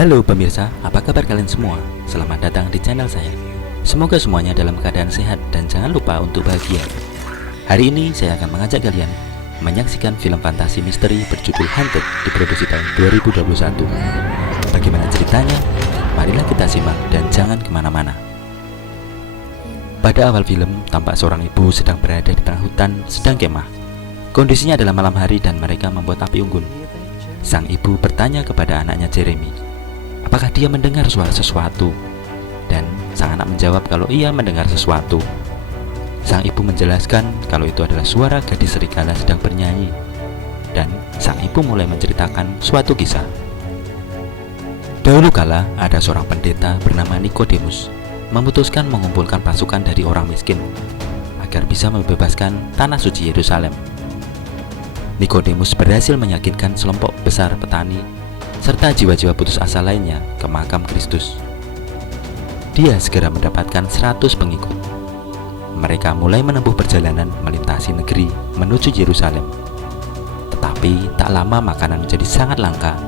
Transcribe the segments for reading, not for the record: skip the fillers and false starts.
Halo pemirsa, apa kabar kalian semua? Selamat datang di channel saya. Semoga semuanya dalam keadaan sehat dan jangan lupa untuk bahagia. Hari ini saya akan mengajak kalian menyaksikan film fantasi misteri berjudul Hunted diproduksi tahun 2021. Bagaimana ceritanya? Marilah kita simak dan jangan kemana-mana. Pada awal film, tampak seorang ibu sedang berada di tengah hutan sedang kemah. Kondisinya adalah malam hari dan mereka membuat api unggun. Sang ibu bertanya kepada anaknya Jeremy, apakah dia mendengar suara sesuatu? Dan sang anak menjawab kalau ia mendengar sesuatu. Sang ibu menjelaskan kalau itu adalah suara gadis serigala sedang bernyanyi. Dan sang ibu mulai menceritakan suatu kisah. Dahulu kala ada seorang pendeta bernama Nikodemus memutuskan mengumpulkan pasukan dari orang miskin agar bisa membebaskan tanah suci Yerusalem. Nikodemus berhasil meyakinkan sekelompok besar petani serta jiwa-jiwa putus asa lainnya ke makam Kristus. Dia segera mendapatkan 100 pengikut. Mereka mulai menempuh perjalanan melintasi negeri menuju Yerusalem. Tetapi tak lama makanan menjadi sangat langka.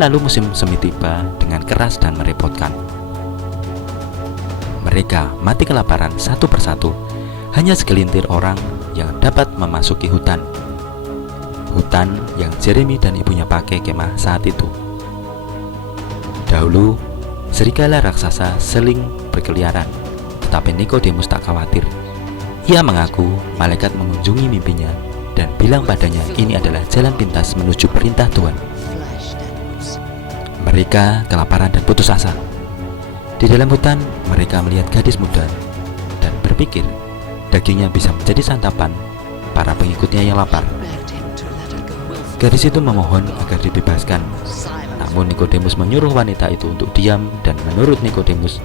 Lalu musim semi tiba dengan keras dan merepotkan. Mereka mati kelaparan satu persatu. Hanya segelintir orang yang dapat memasuki hutan. Hutan yang Jeremy dan ibunya pakai kemah saat itu. Dahulu, serigala raksasa seling berkeliaran, tetapi Nikodemus tak khawatir. Ia mengaku malaikat mengunjungi mimpinya dan bilang padanya ini adalah jalan pintas menuju perintah Tuhan. Mereka kelaparan dan putus asa. Di dalam hutan, mereka melihat gadis muda dan berpikir dagingnya bisa menjadi santapan para pengikutnya yang lapar. Gadis itu memohon agar dibebaskan. Namun Nikodemus menyuruh wanita itu untuk diam, dan menurut Nikodemus,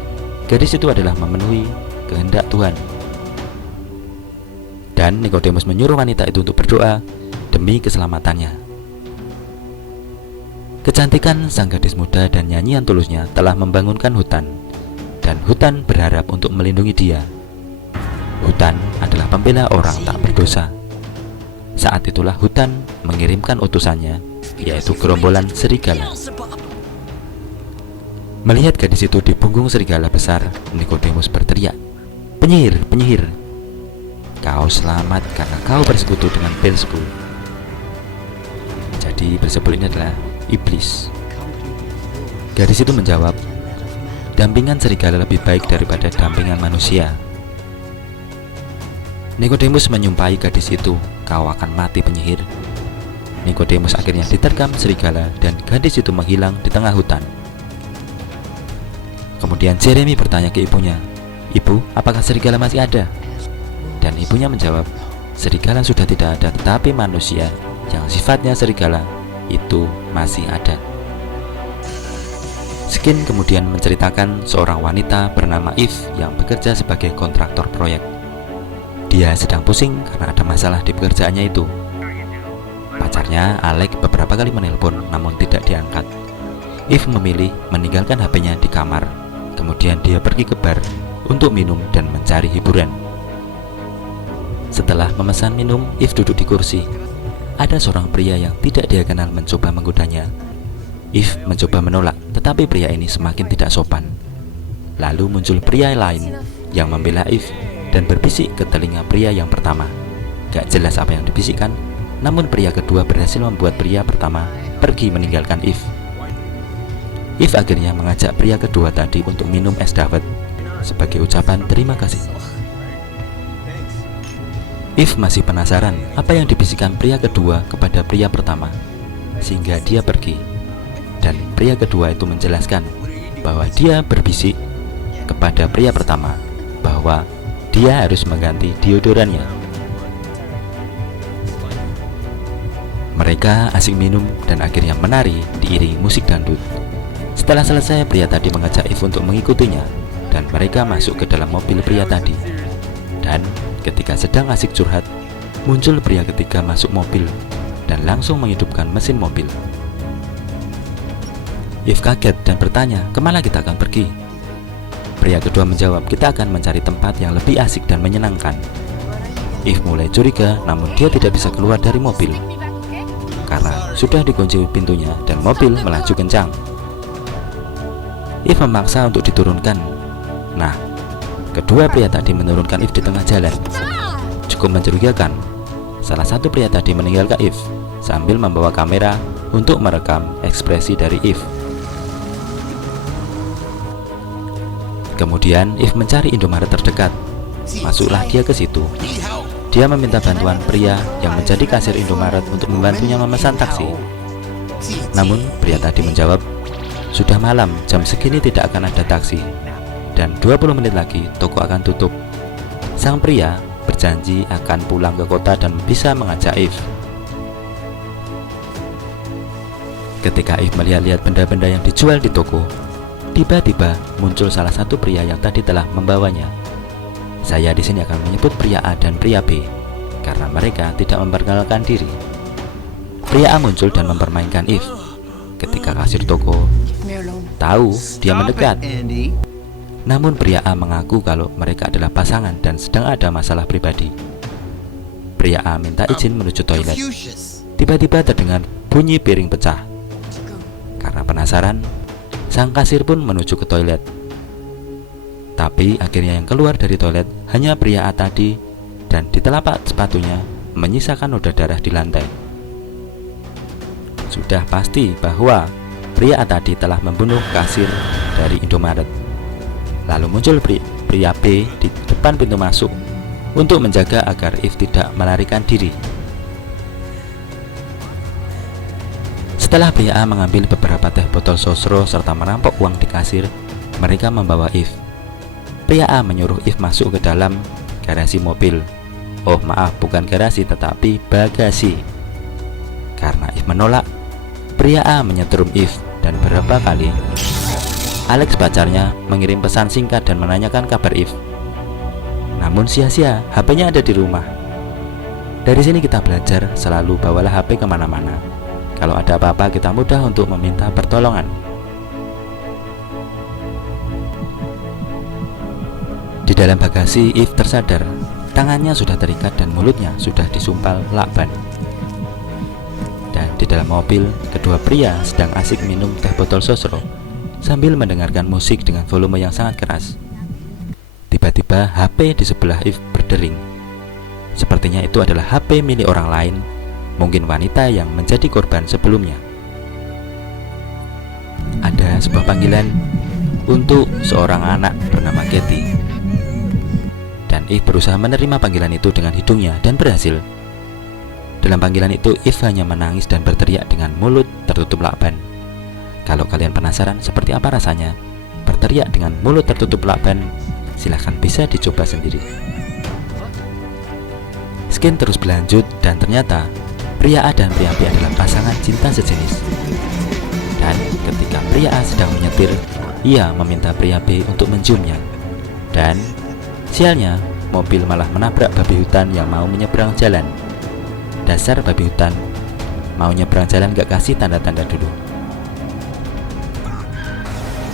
gadis itu adalah memenuhi kehendak Tuhan. Dan Nikodemus menyuruh wanita itu untuk berdoa demi keselamatannya. Kecantikan sang gadis muda dan nyanyian tulusnya telah membangunkan hutan, dan hutan berharap untuk melindungi dia. Hutan adalah pembela orang tak berdosa. Saat itulah hutan mengirimkan utusannya, yaitu gerombolan serigala. Melihat gadis itu di punggung serigala besar, Nikodemus berteriak, "Penyihir, penyihir! Kau selamat karena kau bersekutu dengan Beelzebul." Jadi Beelzebul ini adalah iblis. Gadis itu menjawab, "Dampingan serigala lebih baik daripada dampingan manusia." Nikodemus menyumpahi gadis itu, "Kau akan mati, penyihir." Nikodemus akhirnya diterkam serigala dan gadis itu menghilang di tengah hutan. Kemudian Jeremy bertanya ke ibunya, "Ibu, apakah serigala masih ada?" Dan ibunya menjawab, "Serigala sudah tidak ada, tetapi manusia yang sifatnya serigala itu masih ada." Skin kemudian menceritakan seorang wanita bernama Eve yang bekerja sebagai kontraktor proyek. Dia sedang pusing karena ada masalah di pekerjaannya itu. Pacarnya, Alec, beberapa kali menelpon namun tidak diangkat. Eve memilih meninggalkan HP-nya di kamar. Kemudian dia pergi ke bar untuk minum dan mencari hiburan. Setelah memesan minum, Eve duduk di kursi. Ada seorang pria yang tidak dia kenal mencoba menggodanya. Eve mencoba menolak, tetapi pria ini semakin tidak sopan. Lalu muncul pria lain yang membela Eve dan berbisik ke telinga pria yang pertama. Gak jelas apa yang dibisikkan, namun pria kedua berhasil membuat pria pertama pergi meninggalkan Eve. Eve akhirnya mengajak pria kedua tadi untuk minum es dawet sebagai ucapan terima kasih. Eve masih penasaran apa yang dibisikkan pria kedua kepada pria pertama, sehingga dia pergi. Dan pria kedua itu menjelaskan bahwa dia berbisik kepada pria pertama bahwa dia harus mengganti deodorannya. Mereka asik minum dan akhirnya menari diiringi musik dangdut. Setelah selesai, pria tadi mengajak Eve untuk mengikutinya, dan mereka masuk ke dalam mobil pria tadi. Dan ketika sedang asik curhat, muncul pria ketiga masuk mobil dan langsung menghidupkan mesin mobil. Eve kaget dan bertanya, "Kemana kita akan pergi?" Pria kedua menjawab, "Kita akan mencari tempat yang lebih asik dan menyenangkan." Eve mulai curiga, namun dia tidak bisa keluar dari mobil karena sudah dikunci pintunya dan mobil melaju kencang. If memaksa untuk diturunkan. Nah, kedua pria tadi menurunkan If di tengah jalan. Cukup mencurigakan. Salah satu pria tadi meninggalkan If sambil membawa kamera untuk merekam ekspresi dari If. Kemudian If mencari Indomaret terdekat. Masuklah dia ke situ. Dia meminta bantuan pria yang menjadi kasir Indomaret untuk membantunya memesan taksi. Namun pria tadi menjawab, "Sudah malam, jam segini tidak akan ada taksi. Dan 20 menit lagi toko akan tutup." Sang pria berjanji akan pulang ke kota dan bisa mengajak If. Ketika If melihat-lihat benda-benda yang dijual di toko, tiba-tiba muncul salah satu pria yang tadi telah membawanya. Saya di sini akan menyebut pria A dan pria B karena mereka tidak memperkenalkan diri. Pria A muncul dan mempermainkan If. Ketika kasir toko tahu dia mendekat. Namun pria A mengaku kalau mereka adalah pasangan dan sedang ada masalah pribadi. Pria A minta izin menuju toilet. Tiba-tiba terdengar bunyi piring pecah. Karena penasaran, sang kasir pun menuju ke toilet. Tapi akhirnya yang keluar dari toilet hanya pria A tadi, dan di telapak sepatunya menyisakan noda darah di lantai. Sudah pasti bahwa pria A tadi telah membunuh kasir dari Indomaret. Lalu muncul pria B di depan pintu masuk untuk menjaga agar If tidak melarikan diri. Setelah pria A mengambil beberapa teh botol sosro serta merampok uang di kasir, mereka membawa If. Pria A menyuruh If masuk ke dalam garasi mobil. Oh maaf, bukan garasi tetapi bagasi. Karena If menolak, pria A menyetrum If dan beberapa kali Alex pacarnya mengirim pesan singkat dan menanyakan kabar If. Namun sia-sia, HP-nya ada di rumah. Dari sini kita belajar selalu bawalah HP kemana-mana. Kalau ada apa-apa kita mudah untuk meminta pertolongan. Di dalam bagasi, If tersadar tangannya sudah terikat dan mulutnya sudah disumpal lakban. Dan di dalam mobil, kedua pria sedang asik minum teh botol sosro sambil mendengarkan musik dengan volume yang sangat keras. Tiba-tiba HP di sebelah If berdering. Sepertinya itu adalah HP milik orang lain, mungkin wanita yang menjadi korban sebelumnya. Ada sebuah panggilan untuk seorang anak bernama Katie. Dan If berusaha menerima panggilan itu dengan hidungnya dan berhasil. Dalam panggilan itu If hanya menangis dan berteriak dengan mulut tertutup lakban. Kalau kalian penasaran seperti apa rasanya berteriak dengan mulut tertutup lakban, silahkan bisa dicoba sendiri. Skin terus berlanjut dan ternyata pria A dan pria B adalah pasangan cinta sejenis. Dan ketika pria A sedang menyetir, ia meminta pria B untuk menciumnya. Dan sialnya, mobil malah menabrak babi hutan yang mau menyeberang jalan. Dasar babi hutan, mau nyeberang jalan gak kasih tanda-tanda dulu.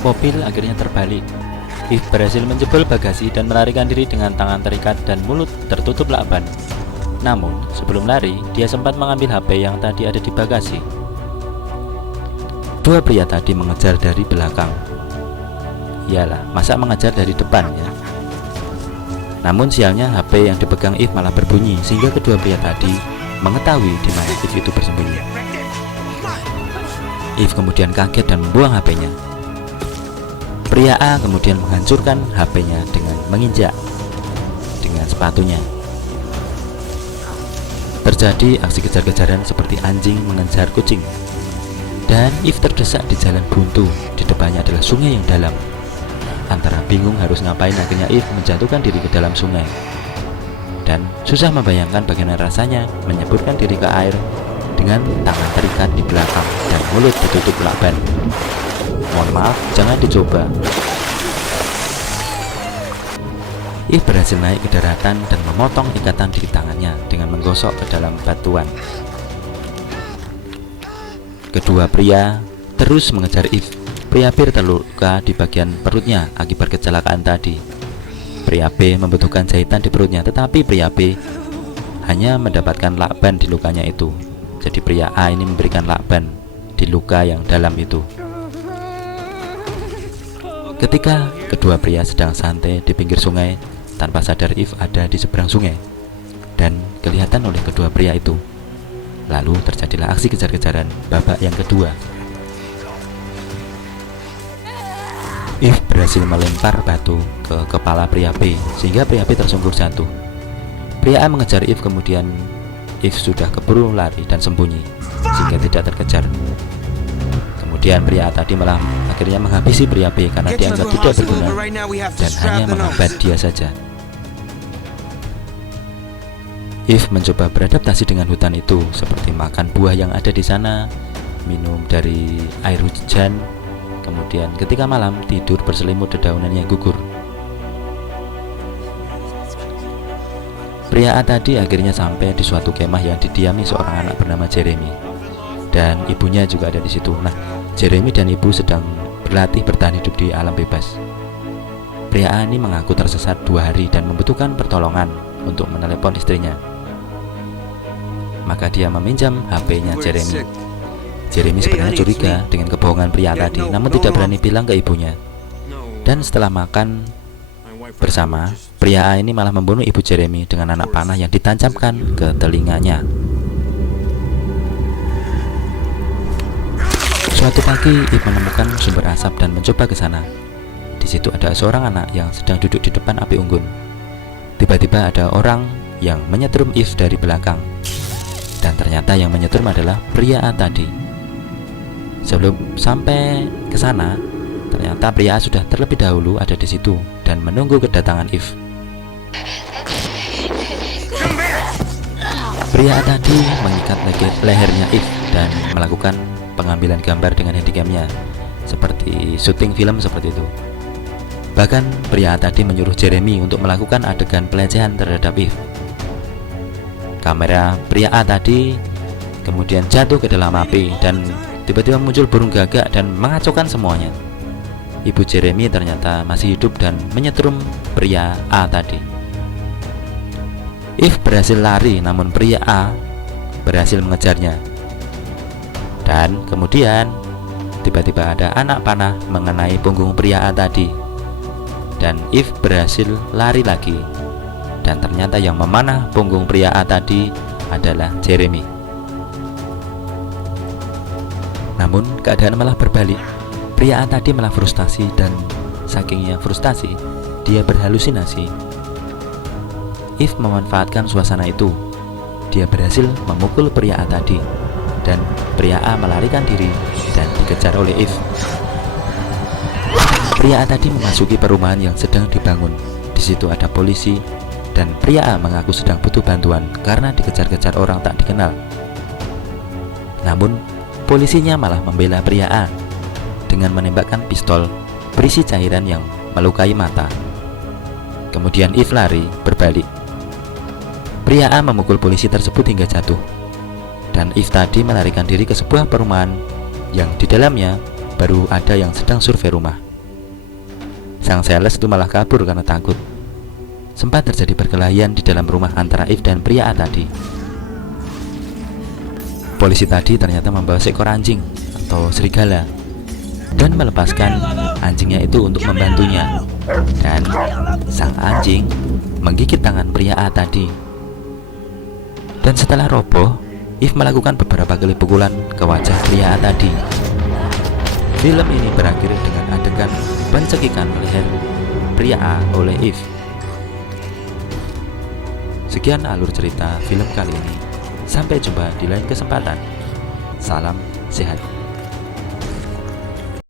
Mobil akhirnya terbalik. If berhasil menjebol bagasi dan melarikan diri dengan tangan terikat dan mulut tertutup lakban. Namun, sebelum lari, dia sempat mengambil HP yang tadi ada di bagasi. Dua pria tadi mengejar dari belakang. Iyalah, masa mengejar dari depan ya? Namun sialnya HP yang dipegang If malah berbunyi sehingga kedua pria tadi mengetahui di mana If itu bersembunyi. If kemudian kaget dan membuang HP-nya. Pria A kemudian menghancurkan HP-nya dengan menginjak dengan sepatunya. Terjadi aksi kejar-kejaran seperti anjing mengejar kucing. Dan If terdesak di jalan buntu. Di depannya adalah sungai yang dalam. Antara bingung harus ngapain, akhirnya If menjatuhkan diri ke dalam sungai. Dan susah membayangkan bagaimana rasanya menyeburkan diri ke air dengan tangan terikat di belakang dan mulut ditutup lakban. Mohon maaf, jangan dicoba. If berhasil naik ke daratan dan memotong ikatan di tangannya dengan menggosok ke dalam batuan. Kedua pria terus mengejar If. Pria B terluka di bagian perutnya akibat kecelakaan tadi. Pria B membutuhkan jahitan di perutnya, tetapi pria B hanya mendapatkan lakban di lukanya itu. Jadi pria A ini memberikan lakban di luka yang dalam itu. Ketika kedua pria sedang santai di pinggir sungai, tanpa sadar Eve ada di seberang sungai dan kelihatan oleh kedua pria itu. Lalu terjadilah aksi kejar-kejaran babak yang kedua. Eve berhasil melempar batu ke kepala pria B sehingga pria B tersungkur jatuh. Pria A mengejar Eve, kemudian Eve sudah keburu lari dan sembunyi sehingga tidak terkejar. Kemudian pria A tadi malah akhirnya menghabisi pria B karena dianggap tidak berguna dan hanya menghambat dia saja. Eve mencoba beradaptasi dengan hutan itu, seperti makan buah yang ada di sana, minum dari air hujan, kemudian ketika malam tidur berselimut dedaunan yang gugur. Pria A tadi akhirnya sampai di suatu kemah yang didiami seorang anak bernama Jeremy, dan ibunya juga ada di situ. Nah, Jeremy dan ibu sedang berlatih bertahan hidup di alam bebas. Pria A ini mengaku tersesat 2 hari dan membutuhkan pertolongan untuk menelepon istrinya. Maka dia meminjam HP-nya Jeremy. Jeremy sebenarnya curiga dengan kebohongan pria tadi, namun tidak berani bilang ke ibunya. Dan setelah makan bersama, pria A ini malah membunuh ibu Jeremy dengan anak panah yang ditancapkan ke telinganya. Suatu pagi, Eve menemukan sumber asap dan mencoba ke sana. Di situ ada seorang anak yang sedang duduk di depan api unggun. Tiba-tiba ada orang yang menyetrum Eve dari belakang, dan ternyata yang menyetrum adalah pria A tadi. Sebelum sampai ke sana, ternyata pria A sudah terlebih dahulu ada di situ dan menunggu kedatangan Eve. Pria A tadi mengikat lehernya Eve dan melakukan pengambilan gambar dengan handycamnya, seperti syuting film seperti itu. Bahkan pria A tadi menyuruh Jeremy untuk melakukan adegan pelecehan terhadap Eve. Kamera pria A tadi kemudian jatuh ke dalam api dan tiba-tiba muncul burung gagak dan mengacaukan semuanya. Ibu Jeremy ternyata masih hidup dan menyetrum pria A tadi. Eve berhasil lari, namun pria A berhasil mengejarnya. Dan kemudian tiba-tiba ada anak panah mengenai punggung pria A tadi, dan Eve berhasil lari lagi. Dan ternyata yang memanah punggung pria A tadi adalah Jeremy. Namun keadaan malah berbalik. Pria A tadi malah frustasi, dan sakingnya frustasi, dia berhalusinasi. Eve memanfaatkan suasana itu. Dia berhasil memukul pria A tadi, dan pria A melarikan diri dan dikejar oleh Eve. Pria A tadi memasuki perumahan yang sedang dibangun. Di situ ada polisi, dan pria A mengaku sedang butuh bantuan karena dikejar-kejar orang tak dikenal. Namun polisinya malah membela pria A dengan menembakkan pistol berisi cairan yang melukai mata. Kemudian Eve lari berbalik. Pria A memukul polisi tersebut hingga jatuh, dan Eve tadi melarikan diri ke sebuah perumahan yang di dalamnya baru ada yang sedang survei rumah. Sang sales itu malah kabur karena takut. Sempat terjadi perkelahian di dalam rumah antara Eve dan pria A tadi. Polisi tadi ternyata membawa seekor anjing atau serigala dan melepaskan anjingnya itu untuk membantunya. Dan sang anjing menggigit tangan pria A tadi. Dan setelah roboh, Eve melakukan beberapa kali pukulan ke wajah pria A tadi. Film ini berakhir dengan adegan pencekikan leher pria A oleh Eve. Sekian alur cerita film kali ini. Sampai jumpa di lain kesempatan. Salam sehat.